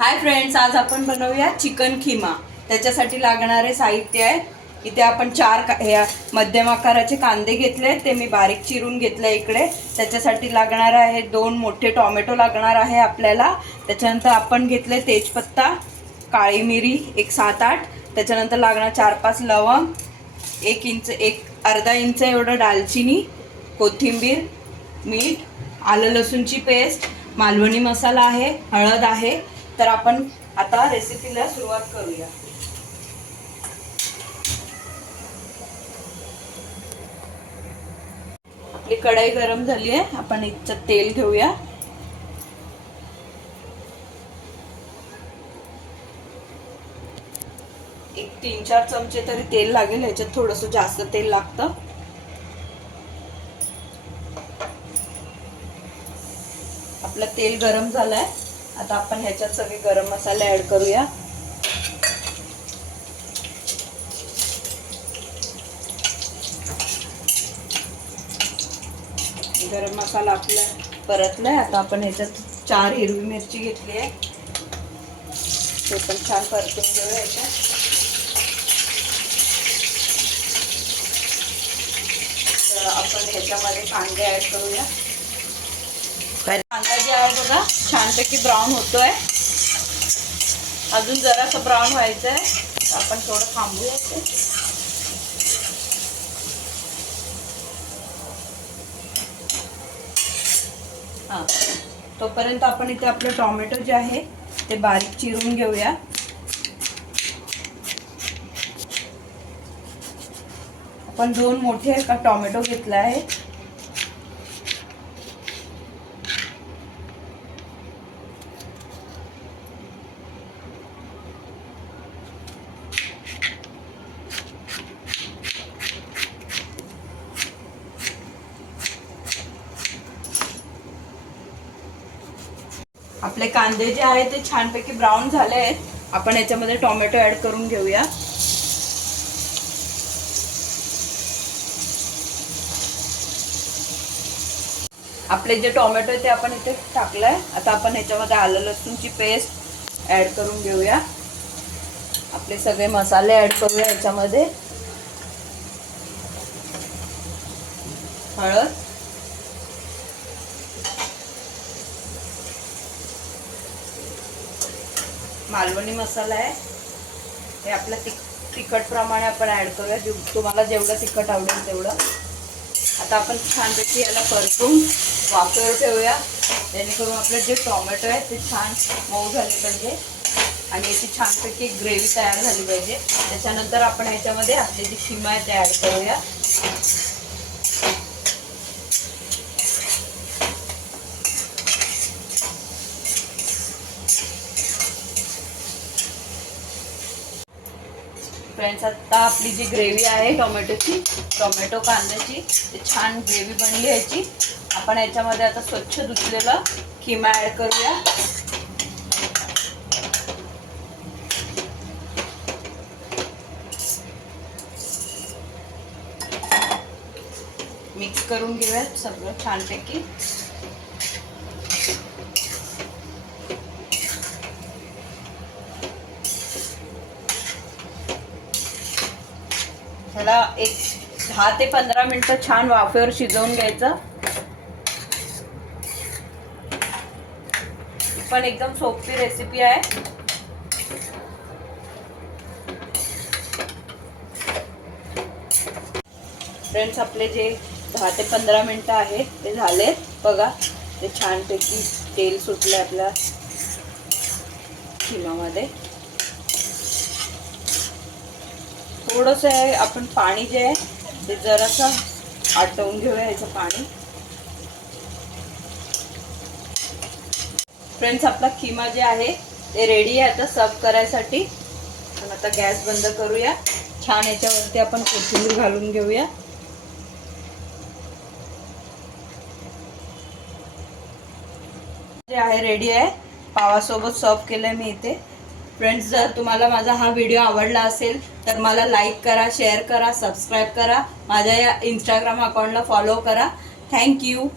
Hi friends, आज आपण बनवूया चिकन खिमा। त्याच्यासाठी लागणारे साहित्य आहे। इथे आपण ह्या मध्यम आकाराचे कांदे घेतले, ते मी बारीक चिरून घेतले इकडे। त्याच्यासाठी लागणार आहे 2 मोठे टोमॅटो लागणार आहे आपल्याला। त्याच्यानंतर आपण घेतले तेजपत्ता, काळी मिरी एक 7-8, त्याच्यानंतर लागणार 4-5 लवंग, 1 अर्धा इंच एवढं दालचिनी, कोथिंबीर, मीठ, आलं लसूणची पेस्ट, मालवणी मसाला आहे, हळद आहे। तर आपण आता रेसिपीला सुरुवात करूया। आपली कढई गरम झाली आहे, आपण याच्यात तेल घेऊया। एक 3-4 चमचे तरी तेल लागेल, याच्यात थोडंसं जास्त तेल लागतं। आपलं तेल गरम झालंय, आता आपण ह्याच्यात सगळे गरम मसाले ऍड करूया। गरम मसाला आपला परतलाय, आता आपण ह्याच्यात 4 हिरवी मिरची घेतली आहे, ते पण छान परतून घेऊया याच्यात। तर आपण ह्याच्यामध्ये कांदे ऍड करूया। कांदा जे आहे बघा छानपैकी ब्राऊन होतोय, अजून जरासा ब्राऊन व्हायचंय, आपण थोडं थांबूया। हां, तोपर्यंत आपण इथे आपले टोमॅटो जे आहे ते बारीक चिरून घेऊया। आपण 2 मोठे टोमॅटो घेतले आहे। आपले कांदे जे आहे ते छानपैकी ब्राऊन झाले आहेत, आपण याच्यामध्ये टोमॅटो ऍड करून घेऊया। आपले जे टोमॅटो ते आपण इथे टाकलंय, आता आपण ह्याच्यामध्ये आलं लसूणची पेस्ट ऍड करून घेऊया। आपले सगळे मसाले ऍड करूया याच्यामध्ये। हळद, मालवणी मसाला आहे, हे आपल्या तिखट प्रमाणे आपण ऍड करूया, तुम्हाला जेवढं तिखट आवडेल तेवढं। आता आपण छानपैकी याला परतून वाफेवर ठेवूया, जेणेकरून आपले जे टोमॅटो आहे ते छान मऊ झाले पाहिजे आणि याची छानपैकी ग्रेव्ही तयार झाली पाहिजे। त्याच्यानंतर आपण याच्यामध्ये आपली जी खिमा आहे ते ऍड करूया। फ्रेंड्स, आता आपली जी ग्रेव्ही आहे टोमॅटो कांद्याची, ते छान ग्रेव्ही बनली याची। आपण याच्यामध्ये आता स्वच्छ धुतलेला खिमा ऍड करूया। मिक्स करून घेऊया सगळं छानपैकी। ह्याला एक 10 ते 15 मिनिटं छान वाफेवर शिजवून घ्यायचं। पण एकदम सोपी रेसिपी आहे। फ्रेंड्स, आपले जे 10 ते 15 मिनिटं आहेत ते झालेत बघा, ते छानपैकी तेल सुटले आपल्या खिमामध्ये। थोडंसं आहे, आपण पाणी जे आहे ते जरासं आटवून घेऊया याचं पाणी। फ्रेंड्स, आपला खिमा जे आहे ते रेडी आहे आता सर्व करायसाठी। आपण आता गॅस बंद करूया, छान याच्यावरती आपण कोथिंबीर घालून घेऊया। जे आहे रेडी आहे, पावासोबत सर्व केलंय मी इथे। फ्रेंड्स, जर तुम्हाला माझा हा व्हिडिओ आवडला असेल तर मला लाईक करा, शेअर करा, सबस्क्राईब करा, माझ्या या इंस्टाग्राम अकाउंटला फॉलो करा। थँक्यू।